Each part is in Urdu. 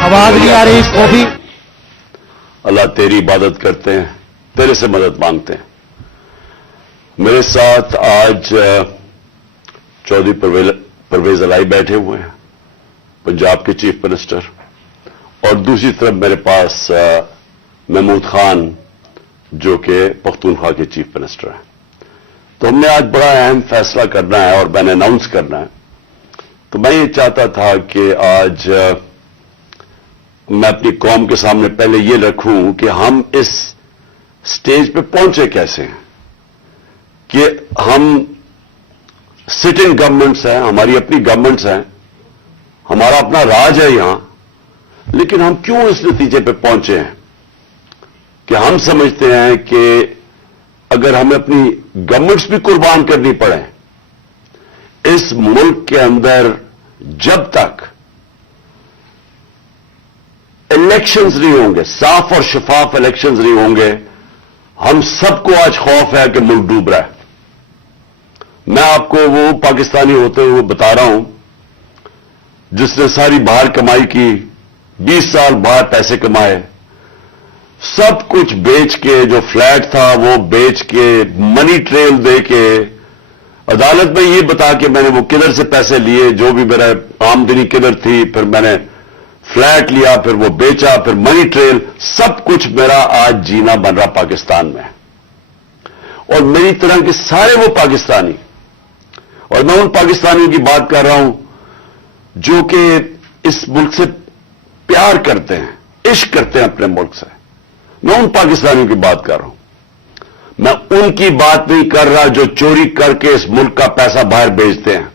آواز نہیں آ رہی کافی. اللہ تیری عبادت کرتے ہیں, تیرے سے مدد مانگتے ہیں. میرے ساتھ آج چودھری پرویز الائی بیٹھے ہوئے ہیں, پنجاب کے چیف منسٹر, اور دوسری طرف میرے پاس محمود خان جو کہ پختونخوا کے چیف منسٹر ہیں. تو ہم نے آج بڑا اہم فیصلہ کرنا ہے اور میں نے اناؤنس کرنا ہے. تو میں یہ چاہتا تھا کہ آج میں اپنی قوم کے سامنے پہلے یہ رکھوں کہ ہم اس سٹیج پہ پہنچے کیسے ہیں, کہ ہم سٹنگ گورنمنٹس ہیں, ہماری اپنی گورنمنٹس ہیں, ہمارا اپنا راج ہے یہاں, لیکن ہم کیوں اس نتیجے پہ پہنچے ہیں کہ ہم سمجھتے ہیں کہ اگر ہمیں اپنی گورنمنٹس بھی قربان کرنی پڑے اس ملک کے اندر, جب تک الیکشنز نہیں ہوں گے, صاف اور شفاف الیکشنز نہیں ہوں گے, ہم سب کو آج خوف ہے کہ ملک ڈوب رہا ہے. میں آپ کو وہ پاکستانی ہوتے ہوئے بتا رہا ہوں جس نے ساری باہر کمائی کی, 20 سال باہر پیسے کمائے, سب کچھ بیچ کے, جو فلیٹ تھا وہ بیچ کے, منی ٹریل دے کے, عدالت میں یہ بتا کے میں نے وہ کدھر سے پیسے لیے, جو بھی میرا آمدنی کدھر تھی, پھر میں نے فلیٹ لیا, پھر وہ بیچا, پھر منی ٹریل, سب کچھ میرا آج جینا بن رہا پاکستان میں. اور میری طرح کے سارے وہ پاکستانی, اور میں ان پاکستانیوں کی بات کر رہا ہوں جو کہ اس ملک سے پیار کرتے ہیں, عشق کرتے ہیں اپنے ملک سے, میں ان پاکستانیوں کی بات کر رہا ہوں. میں ان کی بات نہیں کر رہا جو چوری کر کے اس ملک کا پیسہ باہر بیچتے ہیں,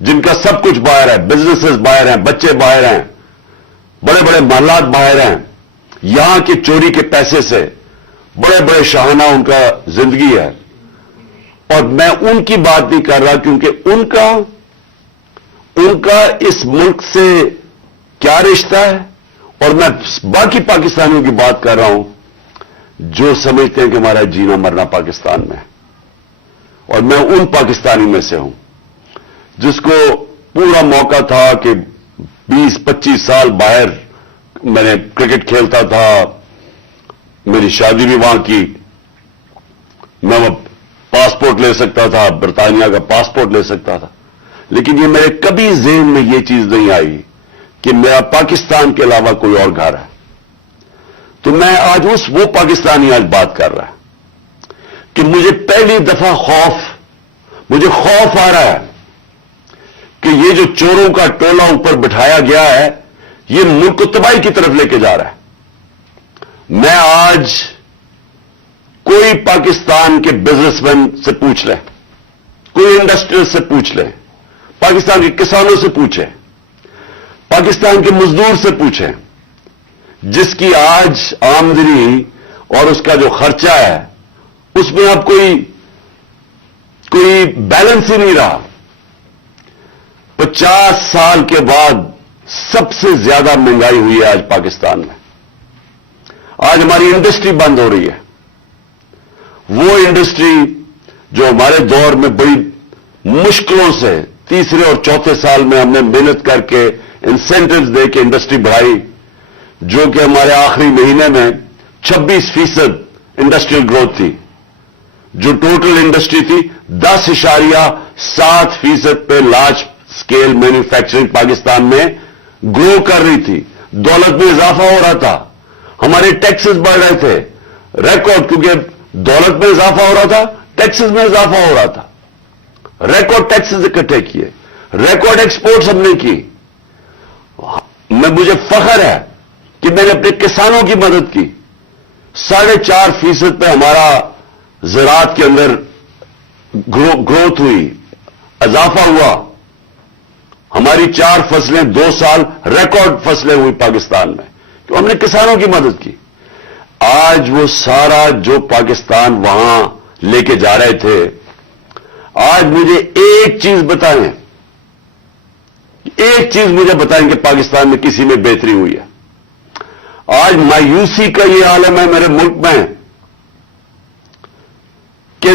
جن کا سب کچھ باہر ہے, بزنسز باہر ہیں, بچے باہر ہیں, بڑے بڑے محلات باہر ہیں, یہاں کے چوری کے پیسے سے بڑے بڑے شاہانہ ان کا زندگی ہے. اور میں ان کی بات نہیں کر رہا کیونکہ ان کا اس ملک سے کیا رشتہ ہے, اور میں باقی پاکستانیوں کی بات کر رہا ہوں جو سمجھتے ہیں کہ ہمارا جینا مرنا پاکستان میں ہے. اور میں ان پاکستانی میں سے ہوں جس کو پورا موقع تھا کہ 20-25 سال باہر میں نے کرکٹ کھیلتا تھا, میری شادی بھی وہاں کی, میں پاسپورٹ لے سکتا تھا, برطانیہ کا پاسپورٹ لے سکتا تھا, لیکن یہ میرے کبھی ذہن میں یہ چیز نہیں آئی کہ میرا پاکستان کے علاوہ کوئی اور گھر ہے. تو میں آج وہ پاکستانی آج بات کر رہا ہے کہ مجھے پہلی دفعہ مجھے خوف آ رہا ہے کہ یہ جو چوروں کا ٹولہ اوپر بٹھایا گیا ہے یہ ملک کو تباہی کی طرف لے کے جا رہا ہے. میں آج کوئی پاکستان کے بزنس مین سے پوچھ لیں, کوئی انڈسٹریل سے پوچھ لیں, پاکستان کے کسانوں سے پوچھیں, پاکستان کے مزدور سے پوچھیں, جس کی آج آمدنی اور اس کا جو خرچہ ہے اس میں اب کوئی بیلنس ہی نہیں رہا. 50 سال کے بعد سب سے زیادہ مہنگائی ہوئی ہے آج پاکستان میں. آج ہماری انڈسٹری بند ہو رہی ہے, وہ انڈسٹری جو ہمارے دور میں بڑی مشکلوں سے تیسرے اور چوتھے سال میں ہم نے محنت کر کے انسینٹیوز دے کے انڈسٹری بڑھائی, جو کہ ہمارے آخری مہینے میں 26% انڈسٹریل گروتھ تھی, جو ٹوٹل انڈسٹری تھی 10.7% پہ لارج اسکیل مینوفیکچرنگ پاکستان میں گرو کر رہی تھی. دولت میں اضافہ ہو رہا تھا, ہمارے ٹیکسز بڑھ رہے تھے, ریکارڈ, کیونکہ دولت میں اضافہ ہو رہا تھا, ٹیکسز میں اضافہ ہو رہا تھا, ریکارڈ ٹیکسز اکٹھے کیے, ریکارڈ ایکسپورٹس ہم نے کی. مجھے فخر ہے کہ میں نے اپنے کسانوں کی مدد کی. 4.5% پہ ہمارا زراعت کے اندر گروتھ ہوئی, اضافہ ہوا. ہماری 4 فصلیں 2 سال ریکارڈ فصلیں ہوئی پاکستان میں, تو ہم نے کسانوں کی مدد کی. آج وہ سارا جو پاکستان وہاں لے کے جا رہے تھے, آج مجھے ایک چیز بتائیں کہ پاکستان میں کسی میں بہتری ہوئی ہے. آج مایوسی کا یہ عالم ہے میرے ملک میں کہ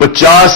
50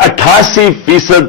88%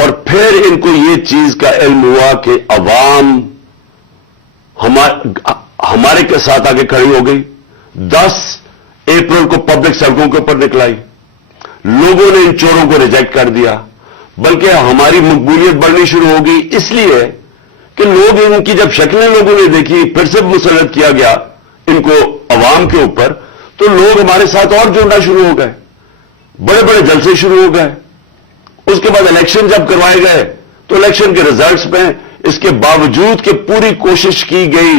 اور پھر ان کو یہ چیز کا علم ہوا کہ عوام ہمارے کے ساتھ آگے کھڑی ہو گئی. 10 اپریل کو پبلک سڑکوں کے اوپر نکلائی. لوگوں نے ان چوروں کو ریجیکٹ کر دیا، بلکہ ہماری مقبولیت بڑھنی شروع ہو گئی، اس لیے کہ لوگ ان کی جب شکلیں لوگوں نے دیکھی، پھر سے مسلط کیا گیا ان کو عوام کے اوپر، تو لوگ ہمارے ساتھ اور جڑنا شروع ہو گئے، بڑے بڑے جلسے شروع ہو گئے. اس کے بعد الیکشن جب کروائے گئے تو الیکشن کے ریزلٹس میں اس کے باوجود کہ پوری کوشش کی گئی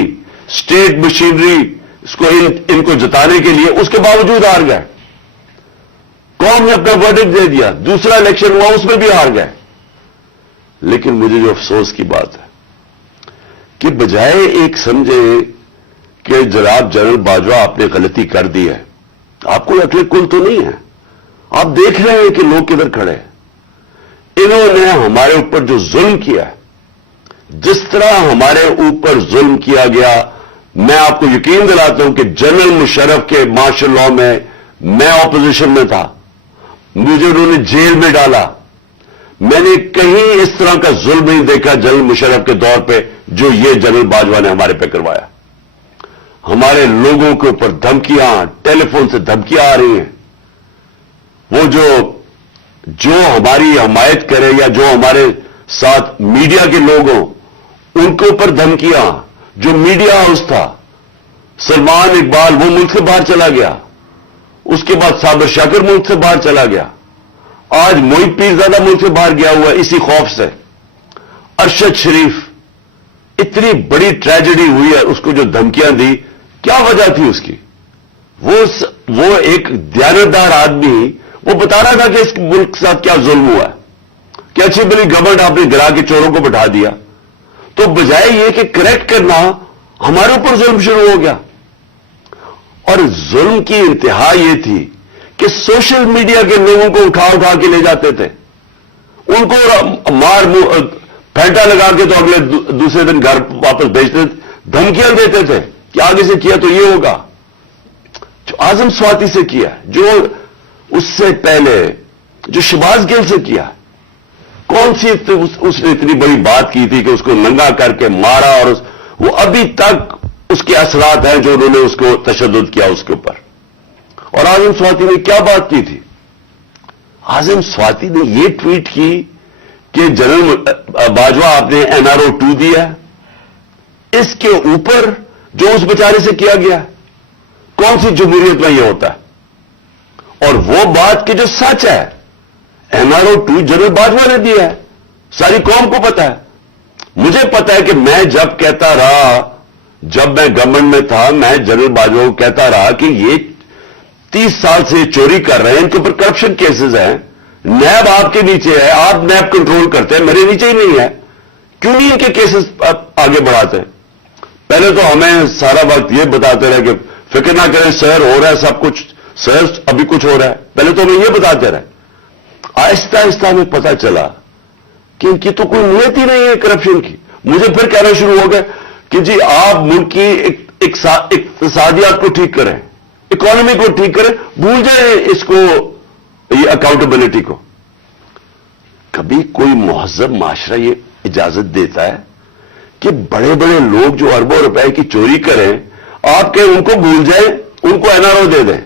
اسٹیٹ مشینری اس کو ان کو جتانے کے لیے، اس کے باوجود ہار گئے. قوم نے اپنا ورڈکٹ دے دیا. دوسرا الیکشن ہوا، اس میں بھی ہار گئے. لیکن مجھے جو افسوس کی بات ہے کہ بجائے ایک سمجھے کہ جناب جنرل باجوہ آپ نے غلطی کر دی ہے، آپ کو عقل کل تو نہیں ہے، آپ دیکھ رہے ہیں کہ لوگ کدھر کھڑے ہیں. انہوں نے ہمارے اوپر جو ظلم کیا ہے، جس طرح ہمارے اوپر ظلم کیا گیا، میں آپ کو یقین دلاتا ہوں کہ جنرل مشرف کے مارشل لاء میں اپوزیشن میں تھا، مجھے انہوں نے جیل میں ڈالا. میں نے کہیں اس طرح کا ظلم نہیں دیکھا جنرل مشرف کے دور پہ جو یہ جنرل باجوہ نے ہمارے پہ کروایا. ہمارے لوگوں کے اوپر دھمکیاں، ٹیلی فون سے دھمکیاں آ رہی ہیں. وہ جو ہماری حمایت کرے یا جو ہمارے ساتھ میڈیا کے لوگ ہوں، ان کے اوپر دھمکیاں. جو میڈیا ہاؤس تھا، سلمان اقبال وہ ملک سے باہر چلا گیا، اس کے بعد صابر شاکر ملک سے باہر چلا گیا، آج محیط پیرزادہ ملک سے باہر گیا ہوا ہے اسی خوف سے. ارشد شریف، اتنی بڑی ٹریجڈی ہوئی ہے، اس کو جو دھمکیاں دی، کیا وجہ تھی اس کی؟ وہ ایک دیانتدار آدمی وہ بتا رہا تھا کہ اس ملک کے ساتھ کیا ظلم ہوا ہے، کہ اچھی بلی گورنمنٹ آپ نے گرا کے چوروں کو بٹھا دیا. تو بجائے یہ کہ کریکٹ کرنا، ہمارے اوپر ظلم شروع ہو گیا. اور ظلم کی انتہا یہ تھی کہ سوشل میڈیا کے لوگوں کو اٹھا اٹھا کے لے جاتے تھے، ان کو مار پھینٹا لگا کے تو اگلے دوسرے دن گھر واپس بھیجتے تھے. دھمکیاں دیتے تھے کہ آگے سے کیا تو یہ ہوگا. جو اعظم سواتی سے کیا، جو اس سے پہلے جو شہباز گل سے کیا، کون سی اس نے اتنی بڑی بات کی تھی کہ اس کو ننگا کر کے مارا، اور وہ ابھی تک اس کے اثرات ہیں جو انہوں نے اس کو تشدد کیا اس کے اوپر. اور اعظم سواتی نے کیا بات کی تھی؟ اعظم سواتی نے یہ ٹویٹ کی کہ جنرل باجوہ آپ نے NRO 2 دیا، اس کے اوپر جو اس بیچارے سے کیا گیا، کون سی جمہوریت میں یہ ہوتا ہے؟ اور وہ بات کہ جو سچ ہے، NRO 2 جنرل باجوہ نے دیا ہے، ساری قوم کو پتا ہے. مجھے پتا ہے کہ میں جب کہتا رہا، جب میں گورنمنٹ میں تھا، میں جنرل باجوہ کو کہتا رہا کہ یہ 30 سال سے چوری کر رہے ہیں، ان کے اوپر کرپشن کیسز ہیں، نیب آپ کے نیچے ہے، آپ نیب کنٹرول کرتے ہیں، میرے نیچے ہی نہیں ہے، کیوں نہیں ان کے کیسز آگے بڑھاتے؟ پہلے تو ہمیں سارا وقت یہ بتاتے رہے کہ فکر نہ کریں سر، ہو رہا ہے سب کچھ، سر ابھی کچھ ہو رہا ہے. پہلے تو ہمیں یہ بتاتے رہے. آہستہ آہستہ ہمیں پتا چلا کہ ان کی تو کوئی نیت ہی نہیں ہے کرپشن کی. مجھے پھر کہنا شروع ہو گئے کہ جی آپ ملک کی اقتصادیات کو ٹھیک کریں، اکانومی کو ٹھیک کریں، بھول جائیں اس کو، یہ اکاؤنٹیبلٹی کو. کبھی کوئی مہذب معاشرہ یہ اجازت دیتا ہے کہ بڑے بڑے لوگ جو اربوں روپے کی چوری کریں، آپ کہ ان کو بھول جائیں، ان کو NRO دے دیں،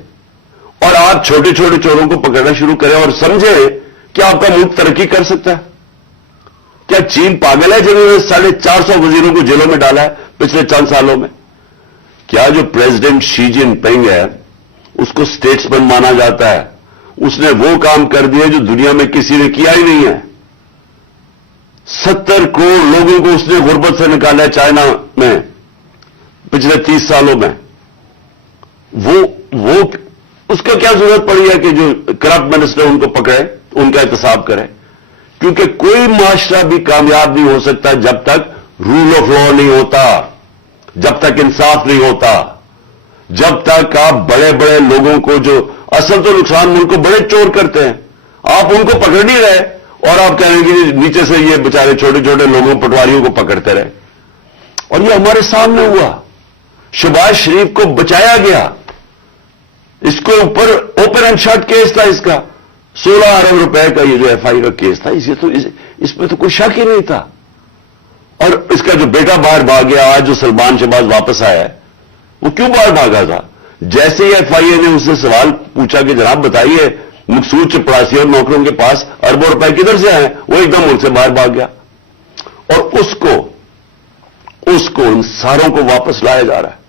اور آپ چھوٹے چھوٹے چوروں کو پکڑنا شروع کریں اور سمجھیں کہ آپ کا ملک ترقی کر سکتا ہے؟ کیا چین پاگل ہے جنہوں نے 450 وزیروں کو جیلوں میں ڈالا ہے پچھلے چند سالوں میں؟ کیا جو پریزیڈنٹ شی جن پنگ ہے اس کو اسٹیٹسمین مانا جاتا ہے؟ اس نے وہ کام کر دیا جو دنیا میں کسی نے کیا ہی نہیں ہے. 70 کروڑ لوگوں کو اس نے غربت سے نکالا ہے چائنا میں پچھلے 30 سالوں میں. وہ اس کو کیا ضرورت پڑی ہے کہ جو کرپٹ منسٹر ان کو پکڑے، ان کا احتساب کرے؟ کیونکہ کوئی معاشرہ بھی کامیاب نہیں ہو سکتا جب تک رول آف لا نہیں ہوتا، جب تک انصاف نہیں ہوتا، جب تک آپ بڑے بڑے لوگوں کو، جو اصل تو نقصان ملک کو بڑے چور کرتے ہیں، آپ ان کو پکڑ نہیں رہے، اور آپ کہیں گے کہ نیچے سے یہ بیچارے چھوٹے چھوٹے لوگوں، پٹواریوں کو پکڑتے رہے. اور یہ ہمارے سامنے ہوا. شہباز شریف کو بچایا گیا، اس کو اوپر اوپن اینڈ شٹ کیس تھا، اس کا 16 ارب روپے کا یہ جو FI کا کیس تھا، اس میں تو کوئی شک ہی نہیں تھا. اور اس کا جو بیٹا باہر بھاگ گیا, آج جو سلمان شہباز واپس آیا ہے, وہ کیوں باہر بھاگا تھا؟ جیسے ہی ایف آئی اے نے اس سے سوال پوچھا کہ جناب بتائیے مقصود چپڑاسی اور نوکروں کے پاس اربوں روپے کدھر سے آئے, وہ ایک دم ملک سے باہر بھاگ گیا. اور اس کو ان ساروں کو واپس لایا جا رہا ہے.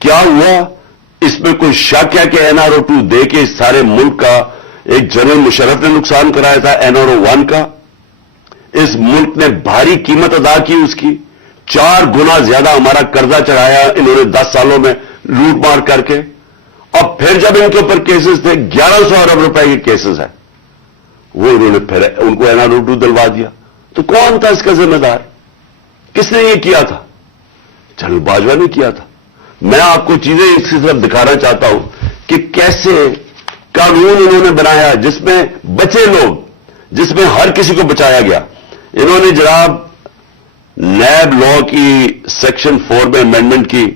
کیا ہوا؟ اس میں کوئی شک ہے کہ NRO2 دے کے اس سارے ملک کا ایک جنرل مشرف نے نقصان کرایا تھا NRO1 کا. اس ملک نے بھاری قیمت ادا کی اس کی, 4 گنا زیادہ ہمارا قرضہ چڑھایا انہوں نے 10 سالوں میں لوٹ مار کر کے. اب پھر جب ان کے اوپر کیسز تھے 1100 ارب روپے کے کیسز ہیں, وہ انہوں نے پھر ان کو NRO2 دلوا دیا. تو کون تھا اس کا ذمہ دار؟ کس نے یہ کیا تھا؟ جنرل باجوہ نے کیا تھا. میں آپ کو چیزیں اس کی طرف دکھانا چاہتا ہوں کہ کیسے قانون انہوں نے بنایا جس میں بچے لوگ, جس میں ہر کسی کو بچایا گیا. انہوں نے جناب نیب لا کی سیکشن 4 میں امینڈمنٹ کی,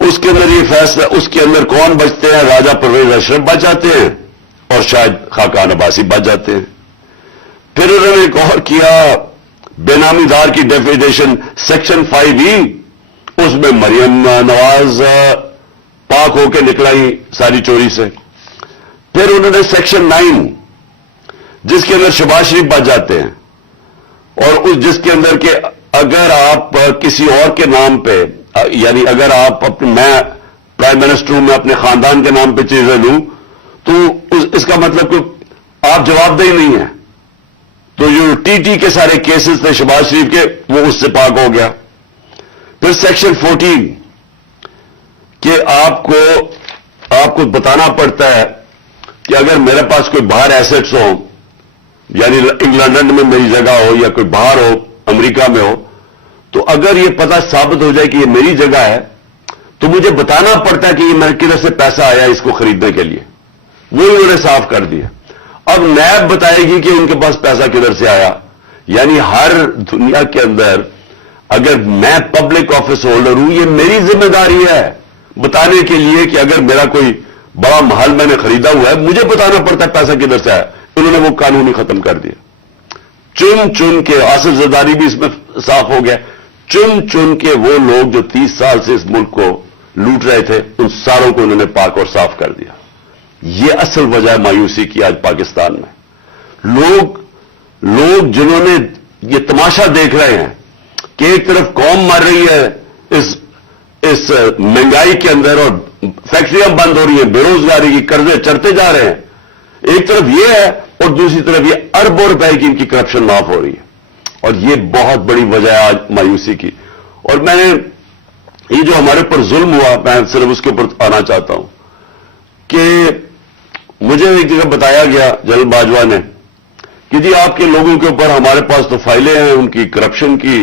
اس کے اندر یہ فیصلہ, اس کے اندر کون بچتے ہیں؟ راجہ پرویز اشرف بچ جاتے ہیں اور شاید خاقان عباسی بچ جاتے ہیں. پھر انہوں نے ایک اور کیا, بے نامی دار کی ڈیفینیشن سیکشن 5E, اس میں مریم نواز پاک ہو کے نکلائی ساری چوری سے. پھر انہوں نے سیکشن 9 جس کے اندر شہباز شریف بچ جاتے ہیں, اور اس جس کے اندر کہ اگر آپ کسی اور کے نام پہ, یعنی اگر آپ میں پرائم منسٹر ہوں, میں اپنے خاندان کے نام پہ چیزیں لوں تو اس کا مطلب کہ آپ جواب دہی نہیں ہیں. تو جو TT کے سارے کیسز تھے شہباز شریف کے, وہ اس سے پاک ہو گیا. پھر سیکشن 14 کہ آپ کو بتانا پڑتا ہے کہ اگر میرے پاس کوئی باہر ایسٹس ہوں, یعنی انگلینڈ میں میری جگہ ہو یا کوئی باہر ہو امریکہ میں ہو, تو اگر یہ پتہ ثابت ہو جائے کہ یہ میری جگہ ہے تو مجھے بتانا پڑتا ہے کہ یہ میرے کدھر سے پیسہ آیا اس کو خریدنے کے لیے. وہ انہوں نے صاف کر دیا. اب نیب بتائے گی کہ ان کے پاس پیسہ کدھر سے آیا. یعنی ہر دنیا کے اندر اگر میں پبلک آفس ہولڈر ہوں, یہ میری ذمہ داری ہے بتانے کے لیے کہ اگر میرا کوئی بڑا محل میں نے خریدا ہوا ہے, مجھے بتانا پڑتا ہے پیسہ کدھر سے آیا. انہوں نے وہ قانون ہی ختم کر دیا. چن کے آصف زرداری بھی اس میں صاف ہو گیا. چن کے وہ لوگ جو 30 سال سے اس ملک کو لوٹ رہے تھے, ان ساروں کو انہوں نے پاک اور صاف کر دیا. یہ اصل وجہ ہے مایوسی کی آج پاکستان میں. لوگ جنہوں نے یہ تماشا دیکھ رہے ہیں کہ ایک طرف قوم مر رہی ہے اس مہنگائی کے اندر اور فیکٹریاں بند ہو رہی ہیں, بے روزگاری کی قرضے چڑھتے جا رہے ہیں, ایک طرف یہ ہے اور دوسری طرف یہ اربوں روپے کی ان کی کرپشن معاف ہو رہی ہے. اور یہ بہت بڑی وجہ ہے آج مایوسی کی. اور میں نے یہ جو ہمارے اوپر ظلم ہوا, میں صرف اس کے اوپر آنا چاہتا ہوں کہ مجھے ایک جگہ بتایا گیا جنرل باجوہ نے کہ جی آپ کے لوگوں کے اوپر ہمارے پاس تو فائلیں ہیں ان کی کرپشن کی,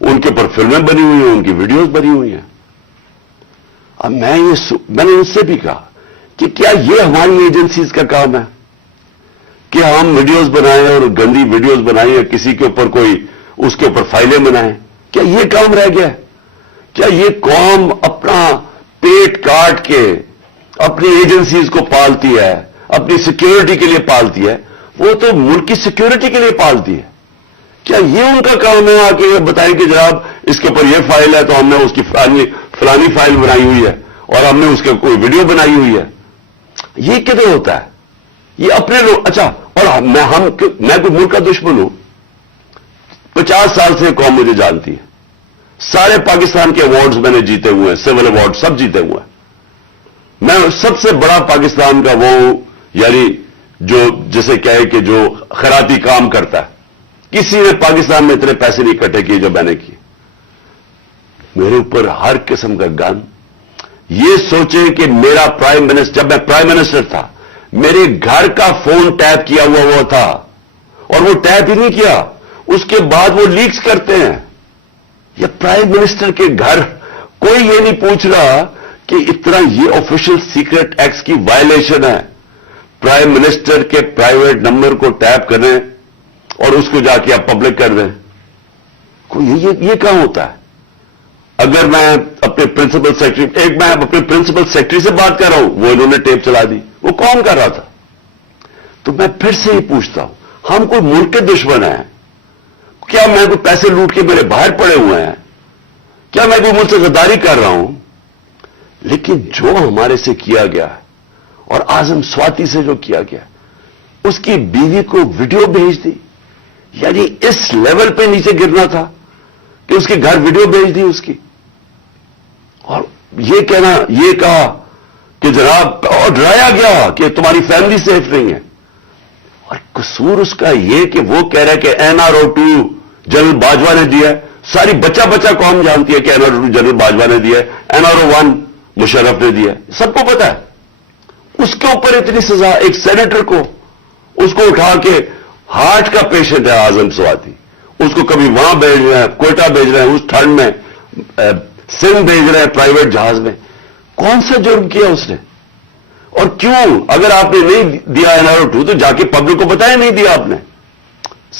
ان کے اوپر فلمیں بنی ہوئی ہیں, ان کی ویڈیوز بنی ہوئی ہیں. اب میں نے ان سے بھی کہا کہ کیا یہ ہماری ایجنسیز کا کام ہے کہ ہم ویڈیوز بنائیں اور گندی ویڈیوز بنائیں یا کسی کے اوپر کوئی اس کے اوپر فائلیں بنائیں؟ کیا یہ کام رہ گیا ہے؟ کیا یہ قوم اپنا پیٹ کاٹ کے اپنی ایجنسیز کو پالتی ہے, اپنی سیکیورٹی کے لیے پالتی ہے؟ وہ تو ملک کی سیکیورٹی کے لیے پالتی ہے. کیا یہ ان کا کام ہے آ کے بتائیں کہ جناب اس کے اوپر یہ فائل ہے تو ہم نے اس کی فلانی فائل بنائی ہوئی ہے اور ہم نے اس کے کوئی ویڈیو بنائی ہوئی ہے؟ یہ کدھر ہوتا ہے؟ یہ اپنے لوگ. اچھا, اور میں کوئی ملک کا دشمن ہوں؟ 50 سال سے قوم مجھے جانتی ہے. سارے پاکستان کے ایوارڈز میں نے جیتے ہوئے ہیں, سول ایوارڈ سب جیتے ہوئے ہیں. میں سب سے بڑا پاکستان کا وہ یعنی جو جسے کہے کہ جو خیراتی کام کرتا ہے, کسی نے پاکستان میں اتنے پیسے نہیں اکٹھے کیے جو میں نے کیے. میرے اوپر ہر قسم کا گن. یہ سوچیں کہ میرا پرائم منسٹر, جب میں پرائم منسٹر تھا, میرے گھر کا فون ٹیپ کیا ہوا تھا اور وہ ٹیپ ہی نہیں کیا, اس کے بعد وہ لیکس کرتے ہیں. یہ پرائم منسٹر کے گھر, کوئی یہ نہیں پوچھ رہا کہ اتنا یہ آفیشل سیکرٹ ایکٹ کی وائلیشن ہے. پرائم منسٹر کے پرائیویٹ نمبر کو ٹیپ کریں اور اس کو جا کے آپ پبلک کر دیں. یہ کہاں ہوتا ہے؟ اگر میں اپنے پرنسپل سیکرٹری, میں اپنے پرنسپل سیکرٹری سے بات کر رہا ہوں, وہ انہوں نے ٹیپ چلا دی, وہ کون کر رہا تھا؟ تو میں پھر سے ہی پوچھتا ہوں, ہم کوئی ملک کے دشمن ہیں؟ کیا میں کوئی پیسے لوٹ کے میرے باہر پڑے ہوئے ہیں؟ کیا میں کوئی ملک سے غداری کر رہا ہوں؟ لیکن جو ہمارے سے کیا گیا اور اعظم سواتی سے جو کیا گیا، اس کی بیوی کو ویڈیو بھیج دی، یعنی اس لیول پہ نیچے گرنا تھا کہ اس کے گھر ویڈیو بھیج دی اس کی، اور یہ کہنا، یہ کہا کہ جناب، اور ڈرایا گیا کہ تمہاری فیملی سیف نہیں ہے. اور قصور اس کا یہ کہ وہ کہہ رہا ہے کہ NRO-2 جنرل باجوہ نے دیا ہے. ساری بچہ قوم جانتی ہے کہ NRO-2 جنرل باجوہ نے دیا ہے، NRO-1 مشرف نے دیا ہے، سب کو پتا ہے. اس کے اوپر اتنی سزا، ایک سینیٹر کو، اس کو اٹھا کے، ہارٹ کا پیشنٹ ہے اعظم سواتی، اس کو کبھی وہاں بھیج رہے ہیں، کوئٹہ بھیج رہے ہیں، اس ٹھنڈ میں سندھ بھیج رہے ہیں پرائیویٹ جہاز میں. کون سا جرم کیا اس نے؟ اور کیوں؟ اگر آپ نے نہیں دیا NRO-2 تو جا کے پبلک کو بتائیں نہیں دیا آپ نے.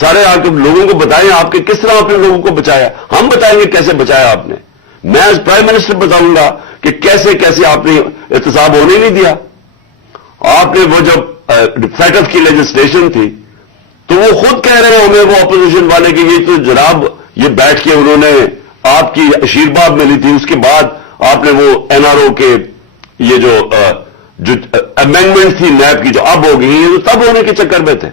سارے آ کے لوگوں کو بتائیں آپ کے کس طرح آپ نے لوگوں کو بچایا. ہم بتائیں گے کیسے بچایا آپ نے. میں ایز پرائم منسٹر بتاؤں گا کہ کیسے آپ نے احتساب ہونے نہیں دیا. آپ نے وہ جب فیٹف کی لیجسلیشن تھی تو وہ خود کہہ رہے ہیں ہمیں، وہ اپوزیشن والے کہ یہ تو جناب یہ بیٹھ کے انہوں نے آپ کی آشیرواد ملی تھی، اس کے بعد آپ نے وہ NRO کے یہ جو امینڈمنٹ تھی نیب کی جو اب ہو گئی، یہ تو تب ہونے کے چکر میں تھے،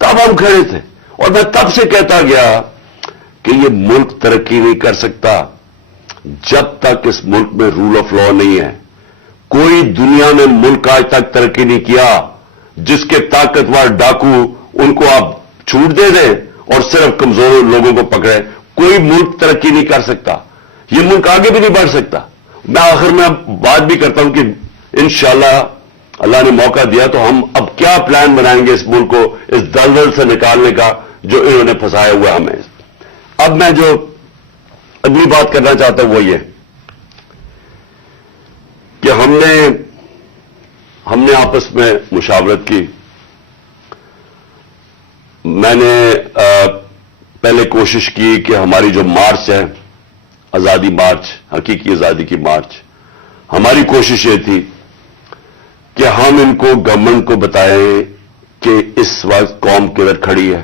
تب ہم کھڑے تھے. اور میں تب سے کہتا گیا کہ یہ ملک ترقی نہیں کر سکتا جب تک اس ملک میں رول آف لا نہیں ہے. کوئی دنیا میں ملک آج تک ترقی نہیں کیا جس کے طاقتور ڈاکو ان کو آپ چھوٹ دے دیں اور صرف کمزور لوگوں کو پکڑے. کوئی ملک ترقی نہیں کر سکتا، یہ ملک آگے بھی نہیں بڑھ سکتا. میں آخر میں بات بھی کرتا ہوں کہ انشاءاللہ اللہ نے موقع دیا تو ہم اب کیا پلان بنائیں گے اس ملک کو اس دلدل سے نکالنے کا جو انہوں نے پھنسایا ہوا ہمیں. اب میں جو اگلی بات کرنا چاہتا ہوں وہ یہ کہ ہم نے آپس میں مشاورت کی. میں نے پہلے کوشش کی کہ ہماری جو مارچ ہے، آزادی مارچ، حقیقی آزادی کی مارچ، ہماری کوشش یہ تھی کہ ہم ان کو گورنمنٹ کو بتائیں کہ اس وقت قوم کدھر کھڑی ہے.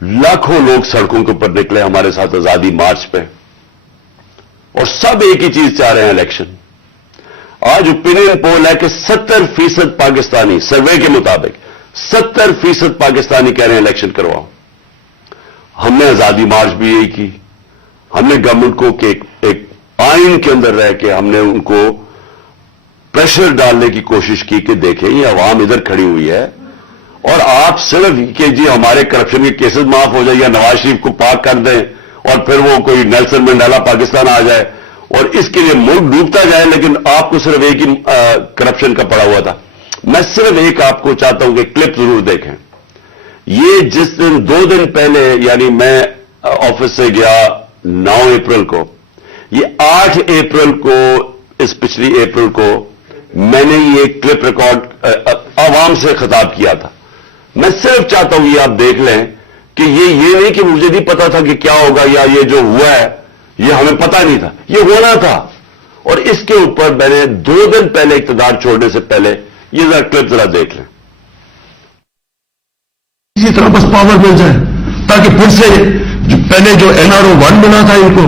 لاکھوں لوگ سڑکوں کے اوپر نکلے ہمارے ساتھ آزادی مارچ پہ، اور سب ایک ہی چیز چاہ رہے ہیں، الیکشن. آج اوپینین پول ہے کہ 70% پاکستانی، سروے کے مطابق 70% پاکستانی کہہ رہے ہیں الیکشن کرواؤ. ہم نے آزادی مارچ بھی یہی کی. ہم نے گورنمنٹ کو کہ ایک آئین کے اندر رہ کے ہم نے ان کو پریشر ڈالنے کی کوشش کی کہ دیکھیں یہ عوام ادھر کھڑی ہوئی ہے اور آپ صرف کہ جی ہمارے کرپشن کے کیسز معاف ہو جائے یا نواز شریف کو پاک کر دیں اور پھر وہ کوئی نیلسن منڈیلا پاکستان آ جائے اور اس کے لیے ملک ڈوبتا جائے، لیکن آپ کو صرف ایک ہی کرپشن کا پڑا ہوا تھا. میں صرف ایک آپ کو چاہتا ہوں کہ کلپ ضرور دیکھیں. یہ جس دن 2 دن پہلے، یعنی میں آفس سے گیا 9 اپریل کو، یہ 8 اپریل کو، اس پچھلی اپریل کو میں نے یہ کلپ ریکارڈ عوام سے خطاب کیا تھا. میں صرف چاہتا ہوں یہ آپ دیکھ لیں کہ یہ نہیں کہ مجھے نہیں پتا تھا کہ کیا ہوگا یا یہ جو ہوا ہے یہ ہمیں پتا نہیں تھا، یہ ہونا تھا. اور اس کے اوپر میں نے 2 دن پہلے اقتدار چھوڑنے سے پہلے یہ ذرا کلپ ذرا دیکھ لیں. اسی طرح بس پاور مل جائے تاکہ پھر سے پہلے جو NRO-1 بنا تھا ان کو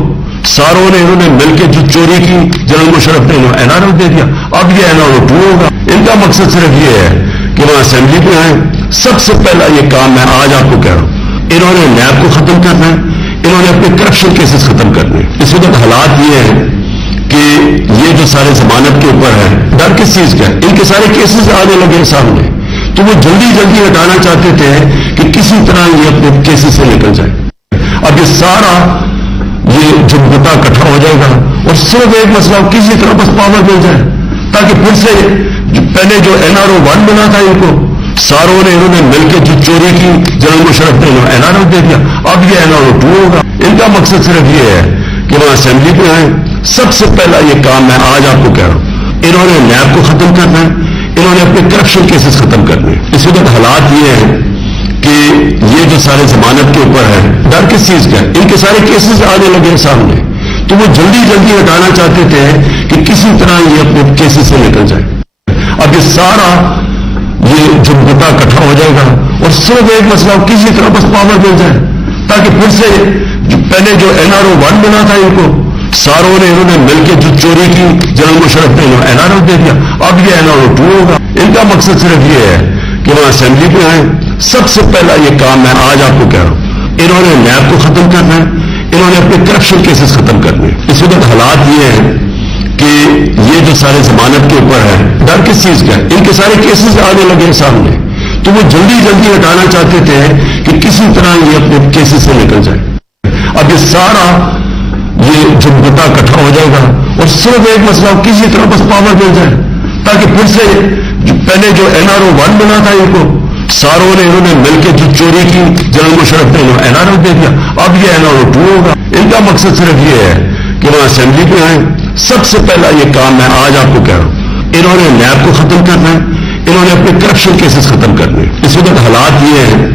ساروں نے انہوں نے مل کے جو چوری کی جنرل مشرف نے NRO دے دیا، اب یہ NRO-2 ہوگا. ان کا مقصد صرف یہ ہے کہ وہاں اسمبلی پہ آئیں. سب سے پہلا یہ کام میں آج آپ کو کہہ رہا ہوں، انہوں نے نیب کو ختم کرنا ہے، انہوں نے اپنے کرپشن کیسز ختم کرنے. اس وقت حالات یہ ہیں کہ یہ جو سارے ضمانت کے اوپر ہے، ڈر کس چیز کا ہے؟ ان کے سارے کیسز آنے لگے سامنے، تو وہ جلدی ہٹانا چاہتے تھے کہ کسی طرح یہ اپنے کیسز سے نکل جائے. اب یہ سارا یہ جمہوریہ اکٹھا ہو جائے گا اور صرف ایک مسئلہ کسی طرح بس پاور مل جائے تاکہ پھر سے پہلے جو NRO-1 بنا تھا ان کو ساروں نے انہوں نے مل کے جو چوری کی جنرل مشرف نے NRO دے دیا، اب یہ NRO-2 ہوگا. ان کا مقصد صرف یہ ہے کہ وہاں اسمبلی پہ آئیں. سب سے پہلا یہ کام میں آج آپ کو کہہ رہا ہوں، انہوں نے نیب کو ختم کرنا ہے، انہوں نے اپنے کرپشن کیسز ختم کرنے. اس وقت حالات یہ ہیں کہ یہ جو سارے ضمانت کے اوپر ہے، ڈر کس چیز کا ہے؟ ان کے سارے کیسز آنے لگے سامنے، تو وہ جلدی ہٹانا چاہتے تھے کہ کسی طرح یہ اپنے کیسز سے نکل جائے. اب یہ سارا یہ جمہوریہ اکٹھا ہو جائے گا اور صرف ایک مسئلہ کسی طرح بس پاور مل جائے تاکہ پھر سے پہلے جو NRO 1 بنا تھا ان کو ساروں نے انہوں نے مل کے جو چوری کی جنرل مشرف نے NRO دے دیا, اب یہ NRO 2 ہوگا. ان کا مقصد صرف یہ ہے کہ وہاں اسمبلی پہ آئیں. سب سے پہلا یہ کام میں آج آپ کو کہہ رہا ہوں, انہوں نے نیب کو ختم کرنا ہے, انہوں نے اپنے کرپشن کیسز ختم کرنے. اس وقت حالات یہ ہیں کہ یہ جو سارے ضمانت کے اوپر ہے, ڈر کس چیز کا ہے؟ ان کے سارے کیسز آنے لگے ہیں سامنے, تو وہ جلدی جلدی ہٹانا چاہتے تھے کہ کسی طرح یہ اپنے کیسز سے نکل جائے. اب یہ سارا یہ جمہوریہ اکٹھا ہو جائے گا اور صرف ایک مسئلہ کسی طرح بس پاور مل جائے تاکہ پھر سے پہلے جو NRO 1 بنا تھا ان کو ساروں نے انہوں نے مل کے جو چوری کی جنرل مشرف نے NRO دے دیا, اب یہ NRO 2 ہوگا. ان کا مقصد صرف یہ ہے کہ وہاں اسمبلی پہ آئیں. سب سے پہلا یہ کام میں آج آپ کو کہہ رہا ہوں, انہوں نے نیب کو ختم کرنا ہے, انہوں نے اپنے کرپشن کیسز ختم کرنے. اس وقت حالات یہ ہیں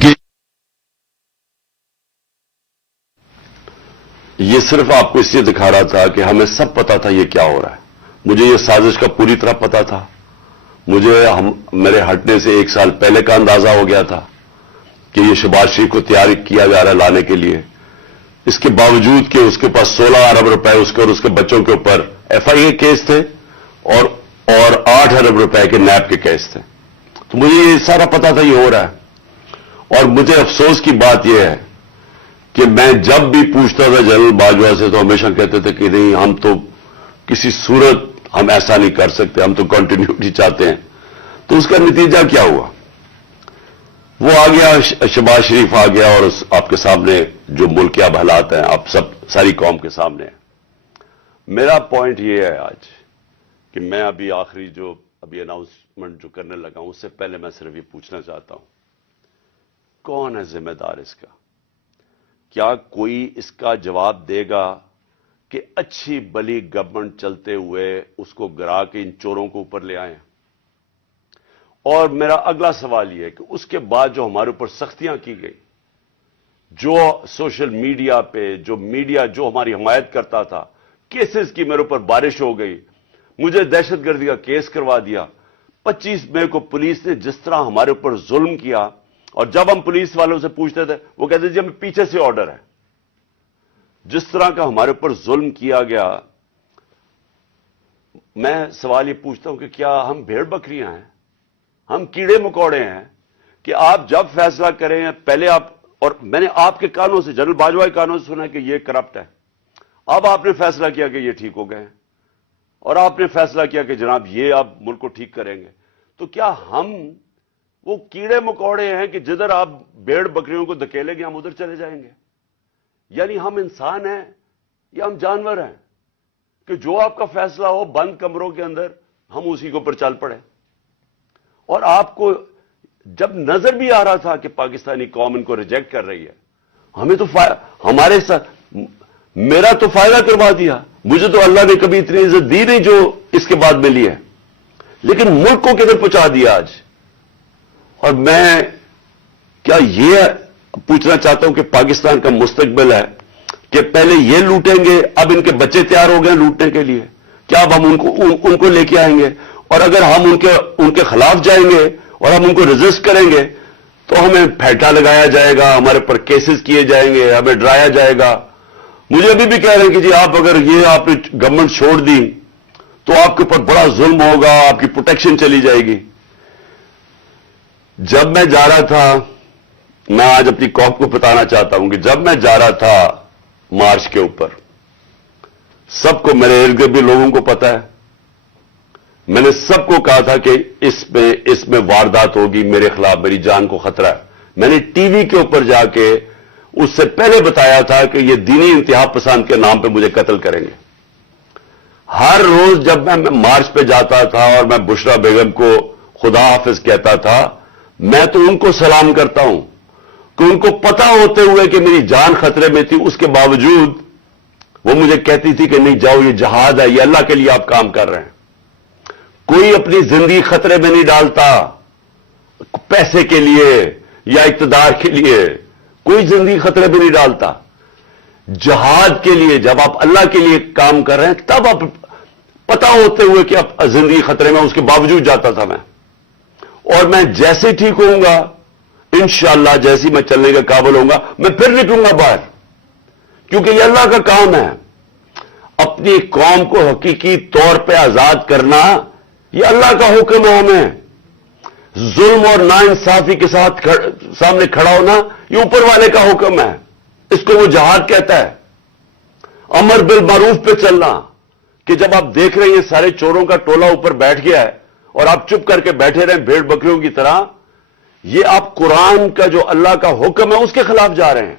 کہ یہ صرف آپ کو اس لیے دکھا رہا تھا کہ ہمیں سب پتا تھا یہ کیا ہو رہا ہے. مجھے یہ سازش کا پوری طرح پتا تھا. مجھے میرے ہٹنے سے 1 سال پہلے کا اندازہ ہو گیا تھا کہ یہ شہباز شریف کو تیار کیا جا رہا ہے لانے کے لیے. اس کے باوجود کہ اس کے پاس 16 ارب روپے اس کے اور اس کے بچوں کے اوپر FIA کیس تھے اور 8 ارب روپے کے نیب کے کیس تھے. تو مجھے یہ سارا پتا تھا یہ ہو رہا ہے. اور مجھے افسوس کی بات یہ ہے کہ میں جب بھی پوچھتا تھا جنرل باجوہ سے تو ہمیشہ کہتے تھے کہ نہیں, ہم تو کسی صورت ہم ایسا نہیں کر سکتے, ہم تو کنٹینیوٹی چاہتے ہیں. تو اس کا نتیجہ کیا ہوا؟ وہ آ گیا, شہباز شریف آ گیا اور آپ کے سامنے جو ملک کے اب حالات ہیں آپ سب ساری قوم کے سامنے ہیں. میرا پوائنٹ یہ ہے آج کہ میں ابھی آخری جو ابھی اناؤنسمنٹ جو کرنے لگا ہوں اس سے پہلے میں صرف یہ پوچھنا چاہتا ہوں, کون ہے ذمہ دار اس کا؟ کیا کوئی اس کا جواب دے گا کہ اچھی بلی گورنمنٹ چلتے ہوئے اس کو گرا کے ان چوروں کو اوپر لے آئے؟ اور میرا اگلا سوال یہ ہے کہ اس کے بعد جو ہمارے اوپر سختیاں کی گئی, جو سوشل میڈیا پہ جو میڈیا جو ہماری حمایت کرتا تھا, کیسز کی میرے اوپر بارش ہو گئی, مجھے دہشت گردی کا کیس کروا دیا. 25 مئی کو پولیس نے جس طرح ہمارے اوپر ظلم کیا, اور جب ہم پولیس والوں سے پوچھتے تھے وہ کہتے تھے جی ہمیں پیچھے سے آرڈر ہے. جس طرح کا ہمارے اوپر ظلم کیا گیا, میں سوال یہ پوچھتا ہوں کہ کیا ہم بھیڑ بکریاں ہیں, ہم کیڑے مکوڑے ہیں کہ آپ جب فیصلہ کریں پہلے آپ, اور میں نے آپ کے کانوں سے جنرل باجوہ کے کانوں سے سنا کہ یہ کرپٹ ہے, اب آپ نے فیصلہ کیا کہ یہ ٹھیک ہو گئے ہیں, اور آپ نے فیصلہ کیا کہ جناب یہ آپ ملک کو ٹھیک کریں گے. تو کیا ہم وہ کیڑے مکوڑے ہیں کہ جدھر آپ بھیڑ بکریوں کو دھکیلیں گے ہم ادھر چلے جائیں گے؟ یعنی ہم انسان ہیں یا ہم جانور ہیں کہ جو آپ کا فیصلہ ہو بند کمروں کے اندر ہم اسی کے اوپر چل پڑے؟ اور آپ کو جب نظر بھی آ رہا تھا کہ پاکستانی قوم ان کو ریجیکٹ کر رہی ہے, ہمیں تو ہمارے ساتھ میرا تو فائدہ کروا دیا. مجھے تو اللہ نے کبھی اتنی عزت دی نہیں جو اس کے بعد ملی ہے, لیکن ملک کو کدھر پہنچا دیا آج. اور میں کیا یہ پوچھنا چاہتا ہوں کہ پاکستان کا مستقبل ہے کہ پہلے یہ لوٹیں گے, اب ان کے بچے تیار ہو گئے لوٹنے کے لیے, کیا اب ہم ان کو لے کے آئیں گے؟ اور اگر ہم ان کے خلاف جائیں گے اور ہم ان کو ریزسٹ کریں گے تو ہمیں پھیٹا لگایا جائے گا, ہمارے پر کیسز کیے جائیں گے, ہمیں ڈرایا جائے گا. مجھے ابھی بھی کہہ رہے ہیں کہ جی آپ اگر یہ آپ نے گورنمنٹ چھوڑ دی تو آپ کے اوپر بڑا ظلم ہوگا, آپ کی پروٹیکشن چلی جائے گی. جب میں جا رہا تھا, میں آج اپنی قوم کو بتانا چاہتا ہوں کہ جب میں جا رہا تھا مارچ کے اوپر, سب کو میرے ارد گرد بھی لوگوں کو پتا ہے, میں نے سب کو کہا تھا کہ اس میں واردات ہوگی, میرے خلاف میری جان کو خطرہ ہے. میں نے ٹی وی کے اوپر جا کے اس سے پہلے بتایا تھا کہ یہ دینی انتہا پسند کے نام پہ مجھے قتل کریں گے. ہر روز جب میں مارچ پہ جاتا تھا اور میں بشرا بیگم کو خدا حافظ کہتا تھا, میں تو ان کو سلام کرتا ہوں کہ ان کو پتا ہوتے ہوئے کہ میری جان خطرے میں تھی, اس کے باوجود وہ مجھے کہتی تھی کہ نہیں جاؤ, یہ جہاد ہے, یہ اللہ کے لیے آپ کام کر رہے ہیں. کوئی اپنی زندگی خطرے میں نہیں ڈالتا پیسے کے لیے یا اقتدار کے لیے, کوئی زندگی خطرے میں نہیں ڈالتا. جہاد کے لیے جب آپ اللہ کے لیے کام کر رہے ہیں تب آپ پتا ہوتے ہوئے کہ اب زندگی خطرے میں, اس کے باوجود جاتا تھا میں. اور میں جیسے ٹھیک ہوں گا انشاءاللہ جیسی میں چلنے کے قابل ہوں گا میں پھر نکلوں گا باہر، کیونکہ یہ اللہ کا کام ہے۔ اپنی قوم کو حقیقی طور پہ آزاد کرنا یہ اللہ کا حکم ہے ہمیں۔ ظلم اور ناانصافی کے ساتھ سامنے کھڑا ہونا یہ اوپر والے کا حکم ہے، اس کو وہ جہاد کہتا ہے۔ امر بالمعروف پہ چلنا، کہ جب آپ دیکھ رہے ہیں یہ سارے چوروں کا ٹولہ اوپر بیٹھ گیا ہے اور آپ چپ کر کے بیٹھے رہیں بھیڑ بکریوں کی طرح، یہ آپ قرآن کا جو اللہ کا حکم ہے اس کے خلاف جا رہے ہیں۔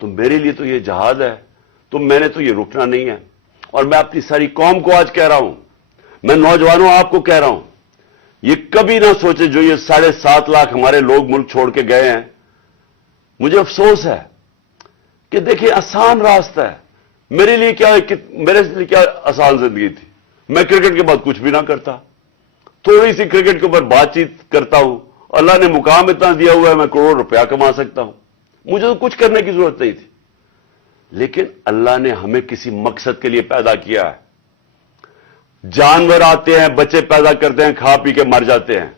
تو میرے لیے تو یہ جہاد ہے، تو میں نے تو یہ رکنا نہیں ہے۔ اور میں اپنی ساری قوم کو آج کہہ رہا ہوں، میں نوجوانوں آپ کو کہہ رہا ہوں، یہ کبھی نہ سوچے جو یہ 7.5 لاکھ ہمارے لوگ ملک چھوڑ کے گئے ہیں۔ مجھے افسوس ہے کہ دیکھیں آسان راستہ ہے، میرے لیے کیا آسان زندگی تھی۔ میں کرکٹ کے بعد کچھ بھی نہ کرتا، تھوڑی سی کرکٹ کے اوپر بات چیت کرتا ہوں، اللہ نے مقام اتنا دیا ہوا ہے میں کروڑ روپیہ کما سکتا ہوں، مجھے تو کچھ کرنے کی ضرورت نہیں تھی۔ لیکن اللہ نے ہمیں کسی مقصد کے لیے پیدا کیا ہے۔ جانور آتے ہیں، بچے پیدا کرتے ہیں، کھا پی کے مر جاتے ہیں،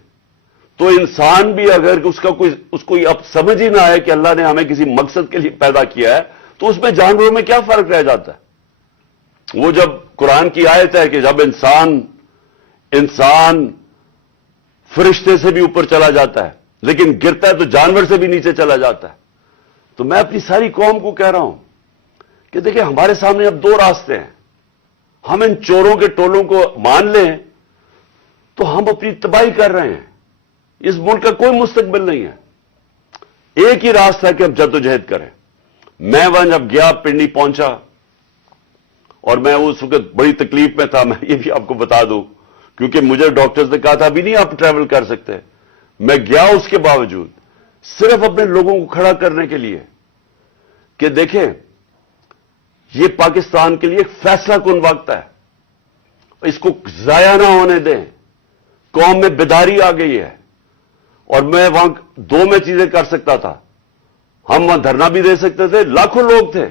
تو انسان بھی اگر اس کو اب سمجھ ہی نہ آئے کہ اللہ نے ہمیں کسی مقصد کے لیے پیدا کیا ہے، تو اس میں جانوروں میں کیا فرق رہ جاتا ہے؟ وہ جب قرآن کی آیت ہے کہ جب انسان فرشتے سے بھی اوپر چلا جاتا ہے لیکن گرتا ہے تو جانور سے بھی نیچے چلا جاتا ہے۔ تو میں اپنی ساری قوم کو کہہ رہا ہوں کہ دیکھیں ہمارے سامنے اب 2 راستے ہیں۔ ہم ان چوروں کے ٹولوں کو مان لیں تو ہم اپنی تباہی کر رہے ہیں، اس ملک کا کوئی مستقبل نہیں ہے۔ ایک ہی راستہ ہے کہ ہم جدوجہد کریں۔ میں وہاں جب گیا پنڈی پہنچا اور میں اس وقت بڑی تکلیف میں تھا، میں یہ بھی آپ کو بتا دوں، کیونکہ مجھے ڈاکٹرز نے کہا تھا ابھی نہیں آپ ٹریول کر سکتے۔ میں گیا اس کے باوجود صرف اپنے لوگوں کو کھڑا کرنے کے لیے کہ دیکھیں یہ پاکستان کے لیے ایک فیصلہ کن وقت ہے، اس کو ضائع نہ ہونے دیں۔ قوم میں بیداری آ گئی ہے، اور میں وہاں 2 میں چیزیں کر سکتا تھا۔ ہم وہاں دھرنا بھی دے سکتے تھے، لاکھوں لوگ تھے،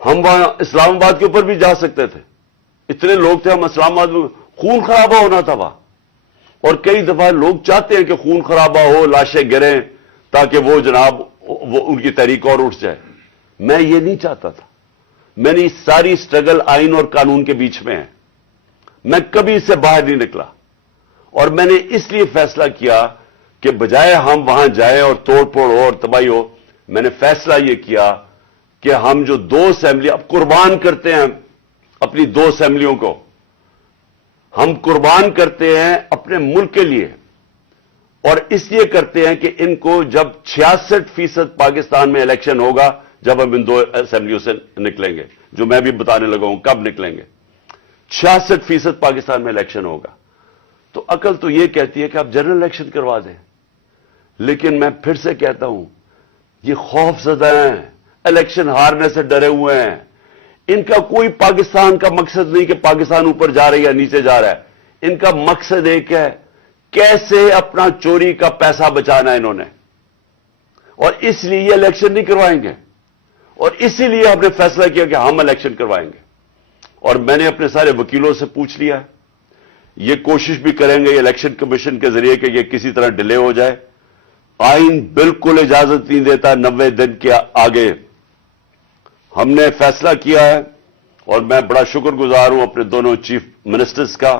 ہم وہاں اسلام آباد کے اوپر بھی جا سکتے تھے، اتنے لوگ تھے، ہم اسلام آباد میں خون خرابہ ہونا تھا وہاں، اور کئی دفعہ لوگ چاہتے ہیں کہ خون خرابہ ہو، لاشیں گریں تاکہ وہ جناب ان کی تحریک اور اٹھ جائے۔ میں یہ نہیں چاہتا تھا۔ میں نے ساری سٹرگل آئین اور قانون کے بیچ میں ہے، میں کبھی اس سے باہر نہیں نکلا، اور میں نے اس لیے فیصلہ کیا کہ بجائے ہم وہاں جائیں اور توڑ پھوڑ ہو اور تباہی ہو، میں نے فیصلہ یہ کیا کہ ہم جو 2 اسمبلی اب قربان کرتے ہیں اپنی 2 اسمبلیوں کو، ہم قربان کرتے ہیں اپنے ملک کے لیے، اور اس لیے کرتے ہیں کہ ان کو جب 66% پاکستان میں الیکشن ہوگا، جب ہم ان 2 اسمبلیوں سے نکلیں گے، جو میں بھی بتانے لگا ہوں کب نکلیں گے، 66% پاکستان میں الیکشن ہوگا، تو عقل تو یہ کہتی ہے کہ آپ جنرل الیکشن کروا دیں۔ لیکن میں پھر سے کہتا ہوں یہ خوف زدہ ہیں، الیکشن ہارنے سے ڈرے ہوئے ہیں، ان کا کوئی پاکستان کا مقصد نہیں کہ پاکستان اوپر جا رہا ہے یا نیچے جا رہا ہے، ان کا مقصد ایک ہے، کیسے اپنا چوری کا پیسہ بچانا ہے انہوں نے، اور اس لیے یہ الیکشن نہیں کروائیں گے، اور اسی لیے ہم نے فیصلہ کیا کہ ہم الیکشن کروائیں گے۔ اور میں نے اپنے سارے وکیلوں سے پوچھ لیا ہے، یہ کوشش بھی کریں گے الیکشن کمیشن کے ذریعے کہ یہ کسی طرح ڈیلے ہو جائے۔ آئین بالکل اجازت نہیں دیتا 90 دن کے آگے۔ ہم نے فیصلہ کیا ہے، اور میں بڑا شکر گزار ہوں اپنے دونوں چیف منسٹرز کا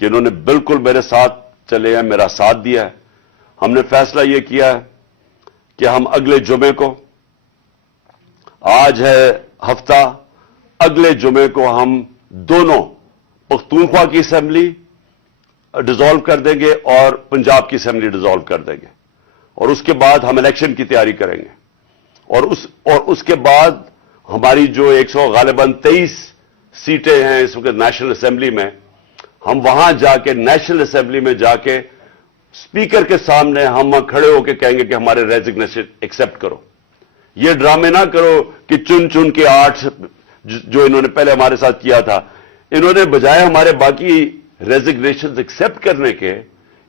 کہ انہوں نے بالکل میرے ساتھ چلے ہیں، میرا ساتھ دیا ہے۔ ہم نے فیصلہ یہ کیا ہے کہ ہم اگلے جمعے کو، آج ہے ہفتہ، اگلے جمعے کو ہم دونوں پختونخوا کی اسمبلی ڈیزالو کر دیں گے اور پنجاب کی اسمبلی ڈیزالو کر دیں گے، اور اس کے بعد ہم الیکشن کی تیاری کریں گے، اور اس کے بعد ہماری جو 100 غالباً 23 سیٹیں ہیں اس وقت نیشنل اسمبلی میں، ہم وہاں جا کے نیشنل اسمبلی میں جا کے اسپیکر کے سامنے ہم وہاں کھڑے ہو کے کہیں گے کہ ہمارے ریزگنیشن ایکسپٹ کرو۔ یہ ڈرامے نہ کرو کہ چن کے 8 جو انہوں نے پہلے ہمارے ساتھ کیا تھا، انہوں نے بجائے ہمارے باقی ریزگنیشن ایکسپٹ کرنے کے،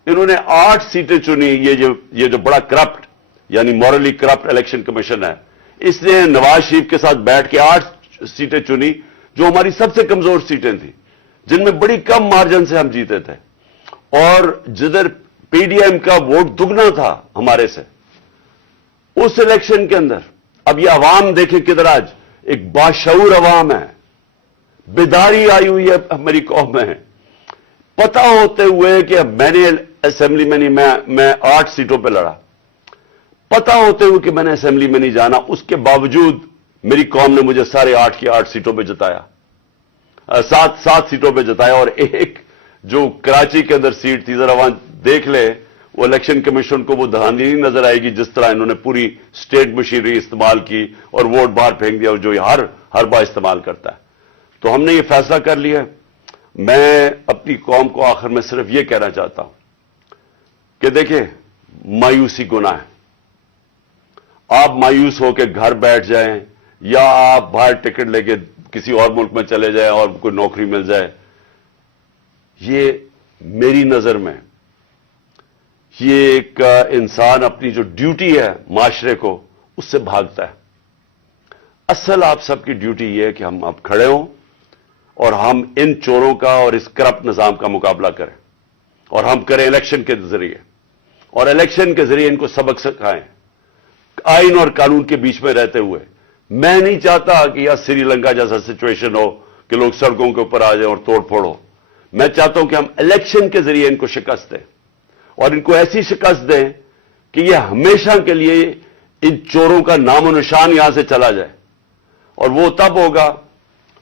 انہوں نے 8 سیٹیں چنی۔ یہ جو بڑا کرپٹ یعنی مورلی کرپٹ الیکشن کمیشن ہے، اس نے نواز شریف کے ساتھ بیٹھ کے 8 سیٹیں چنی جو ہماری سب سے کمزور سیٹیں تھیں، جن میں بڑی کم مارجن سے ہم جیتے تھے، اور جدھر پی ڈی ایم کا ووٹ دگنا تھا ہمارے سے اس الیکشن کے اندر، اب یہ عوام دیکھیں کدھر آج ایک باشعور عوام ہے، بیداری آئی ہوئی ہے میری قوم میں، پتہ ہوتے ہوئے کہ اب میں نے اسمبلی میں نہیں، میں 8 سیٹوں پہ لڑا، پتہ ہوتے ہوئے کہ میں نے اسمبلی میں نہیں جانا، اس کے باوجود میری قوم نے مجھے سارے 8 کی 8 سیٹوں پہ جتایا، 7 سیٹوں پہ جتایا، اور ایک جو کراچی کے اندر سیٹ تھی، ذرا وہاں دیکھ لے، وہ الیکشن کمیشن کو وہ دھاندلی نہیں نظر آئے گی جس طرح انہوں نے پوری اسٹیٹ مشینری استعمال کی اور ووٹ باہر پھینک دیا، جو ہر بار استعمال کرتا ہے۔ تو ہم نے یہ فیصلہ کر لیا ہے۔ میں اپنی قوم کو آخر میں صرف یہ کہنا چاہتا ہوں کہ دیکھیں، مایوسی گناہ ہے۔ آپ مایوس ہو کے گھر بیٹھ جائیں یا آپ باہر ٹکٹ لے کے کسی اور ملک میں چلے جائیں اور کوئی نوکری مل جائے، یہ میری نظر میں یہ ایک انسان اپنی جو ڈیوٹی ہے معاشرے کو، اس سے بھاگتا ہے۔ اصل آپ سب کی ڈیوٹی یہ ہے کہ ہم اب کھڑے ہوں اور ہم ان چوروں کا اور اس کرپٹ نظام کا مقابلہ کریں، اور ہم کریں الیکشن کے ذریعے، اور الیکشن کے ذریعے ان کو سبق سکھائیں، آئین اور قانون کے بیچ میں رہتے ہوئے۔ میں نہیں چاہتا کہ یہ سری لنکا جیسا سچویشن ہو کہ لوگ سڑکوں کے اوپر آ جائیں اور توڑ پھوڑ ہو۔ میں چاہتا ہوں کہ ہم الیکشن کے ذریعے ان کو شکست دیں، اور ان کو ایسی شکست دیں کہ یہ ہمیشہ کے لیے ان چوروں کا نام و نشان یہاں سے چلا جائے۔ اور وہ تب ہوگا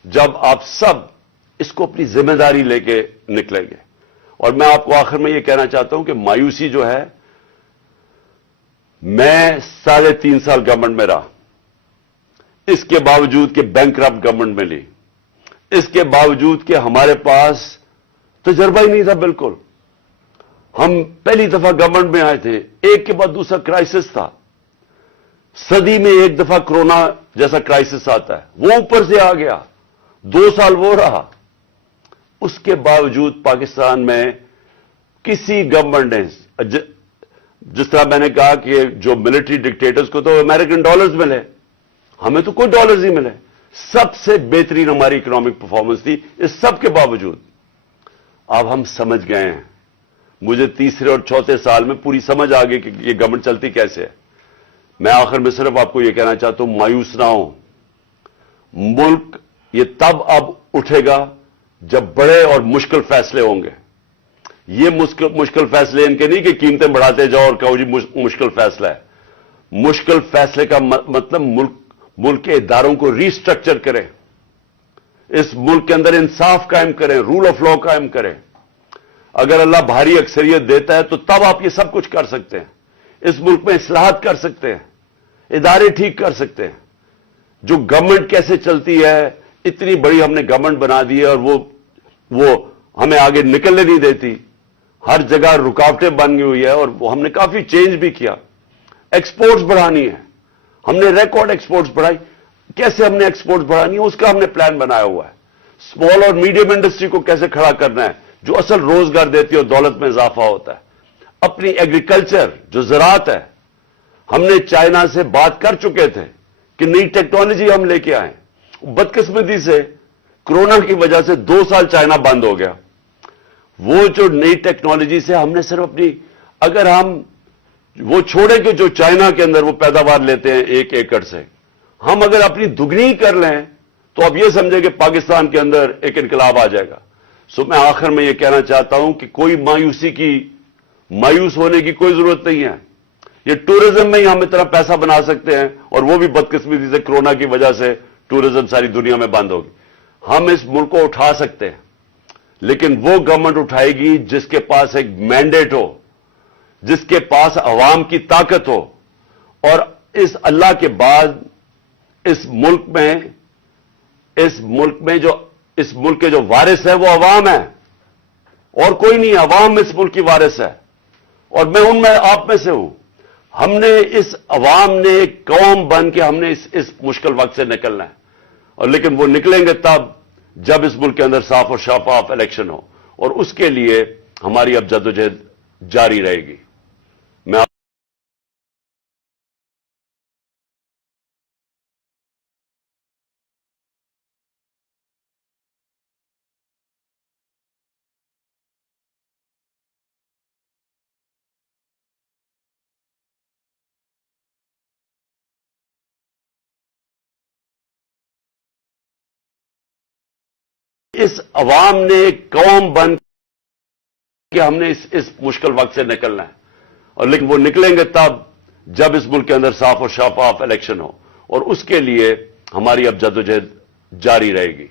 جب آپ سب اس کو اپنی ذمہ داری لے کے نکلیں گے۔ اور میں آپ کو آخر میں یہ کہنا چاہتا ہوں کہ مایوسی جو ہے، میں 3.5 سال گورنمنٹ میں رہا، اس کے باوجود کہ بینکرپٹ گورنمنٹ میں لی، اس کے باوجود کہ ہمارے پاس تجربہ ہی نہیں تھا بالکل۔ ہم پہلی دفعہ گورنمنٹ میں آئے تھے، ایک کے بعد دوسرا کرائسس تھا، صدی میں ایک دفعہ کرونا جیسا کرائسس آتا ہے، وہ اوپر سے آ گیا، 2 سال وہ رہا۔ اس کے باوجود پاکستان میں کسی گورنمنٹ نے، جس طرح میں نے کہا کہ جو ملٹری ڈکٹیٹرز کو تو امریکن ڈالرز ملے، ہمیں تو کوئی ڈالرز نہیں ملے۔ سب سے بہترین ہماری اکنامک پرفارمنس تھی، اس سب کے باوجود۔ اب ہم سمجھ گئے ہیں، مجھے تیسرے اور چوتھے سال میں پوری سمجھ آ گئی کہ یہ گورنمنٹ چلتی کیسے ہے۔ میں آخر میں صرف آپ کو یہ کہنا چاہتا ہوں، مایوس نہ ہوں۔ ملک یہ تب اب اٹھے گا جب بڑے اور مشکل فیصلے ہوں گے۔ یہ مشکل فیصلے ان کے نہیں کہ قیمتیں بڑھاتے جاؤ اور کہو جی مشکل فیصلہ ہے۔ مشکل فیصلے کا مطلب ملک کے اداروں کو ری اسٹرکچر کریں، اس ملک کے اندر انصاف قائم کریں، رول آف لا قائم کریں۔ اگر اللہ بھاری اکثریت دیتا ہے تو تب آپ یہ سب کچھ کر سکتے ہیں۔ اس ملک میں اصلاحات کر سکتے ہیں، ادارے ٹھیک کر سکتے ہیں۔ جو گورنمنٹ کیسے چلتی ہے، اتنی بڑی ہم نے گورنمنٹ بنا دی ہے اور وہ ہمیں آگے نکلنے نہیں دیتی، ہر جگہ رکاوٹیں بن گئی ہوئی ہے، اور ہم نے کافی چینج بھی کیا۔ ایکسپورٹس بڑھانی ہے، ہم نے ریکارڈ ایکسپورٹس بڑھائی۔ کیسے ہم نے ایکسپورٹس بڑھانی ہے، اس کا ہم نے پلان بنایا ہوا ہے۔ اسمال اور میڈیم انڈسٹری کو کیسے کھڑا کرنا ہے، جو اصل روزگار دیتی ہے اور دولت میں اضافہ ہوتا ہے۔ اپنی ایگریکلچر جو زراعت ہے، ہم نے چائنا سے بات کر چکے تھے کہ نئی ٹیکنالوجی ہم لے کے آئیں۔ بدقسمتی سے کرونا کی وجہ سے 2 سال چائنا بند ہو گیا۔ وہ جو نئی ٹیکنالوجی سے ہم نے صرف اپنی، اگر ہم وہ چھوڑیں کہ جو چائنا کے اندر وہ پیداوار لیتے ہیں 1 ایکڑ سے، ہم اگر اپنی دگنی کر لیں تو اب یہ سمجھے کہ پاکستان کے اندر ایک انقلاب آ جائے گا۔ میں آخر میں یہ کہنا چاہتا ہوں کہ کوئی مایوس ہونے کی کوئی ضرورت نہیں ہے۔ یہ ٹورزم میں ہی ہم اتنا پیسہ بنا سکتے ہیں، اور وہ بھی بدقسمتی سے کرونا کی وجہ سے ٹورزم ساری دنیا میں بند ہوگی۔ ہم اس ملک کو اٹھا سکتے ہیں، لیکن وہ گورنمنٹ اٹھائے گی جس کے پاس ایک مینڈیٹ ہو، جس کے پاس عوام کی طاقت ہو، اور اس اللہ کے بعد اس ملک کے جو وارث ہے وہ عوام ہے، اور کوئی نہیں۔ عوام اس ملک کی وارث ہے، اور میں ان میں آپ میں سے ہوں۔ ہم نے اس عوام نے ایک قوم بن کے ہم نے اس مشکل وقت سے نکلنا ہے، اور لیکن وہ نکلیں گے تب جب اس ملک کے اندر صاف اور شفاف الیکشن ہو، اور اس کے لیے ہماری اب جدوجہد جاری رہے گی۔ میں اس عوام نے ایک قوم بن کہ ہم نے اس مشکل وقت سے نکلنا ہے، اور لیکن وہ نکلیں گے تب جب اس ملک کے اندر صاف اور شفاف الیکشن ہو، اور اس کے لیے ہماری اب جدوجہد جاری رہے گی۔